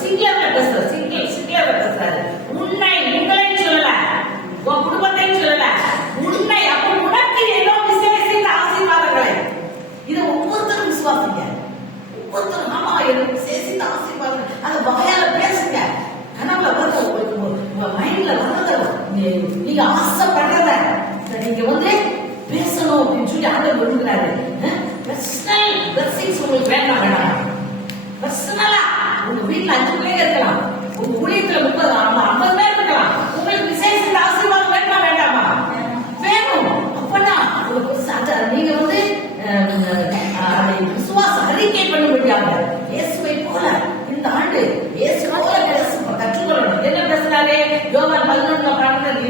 சிங்கிளர்ல பேசுறாரு, சிங்கிளர்ல பேசுறாரு. உன்னை உங்களையும் சொல்லல, உன் குடும்பத்தையும் சொல்லல, உன்னை அப்ப உனக்கு ஏதோ விசேஷித்த ஆசீர்வாதங்களை. இதை ஒவ்வொருத்தரும் விசுவாசிங்க. ஒவ்வொருத்தரும் ஆமா எனக்கு விசேஷித்த ஆசீர்வாதம் அந்த வகையால பேசுங்க. கனவுல வர்ற உங்க மைண்ட்ல வர்றத நீங்க ஆசைப்படுறத நீங்க வந்து பேசணும் அப்படின்னு சொல்லி ஆண்டவர் விரும்புகிறாரு. பர்சனல் பிளெஸிங்ஸ் உங்களுக்கு வேண்டாம் வேண்டாம். பர்சனலா உங்க வீட்டுல 5 பிள்ளைங்க இருக்கலாம், உங்க ஊழியத்துல 50 பேர் இருக்கலாம். உங்களுக்கு விசேஷ ஆசீர்வாதம் வேண்டாம் வேண்டாமா? வேணும். அப்பனா நீங்க வந்து விசுவாச அறிக்கை பண்ண முடியாம இயேசுவை போல இந்த ஆண்டு இயேசு போல கற்றுக்கொள்ளணும். என்ன பேசுறாரு? யோவான் 11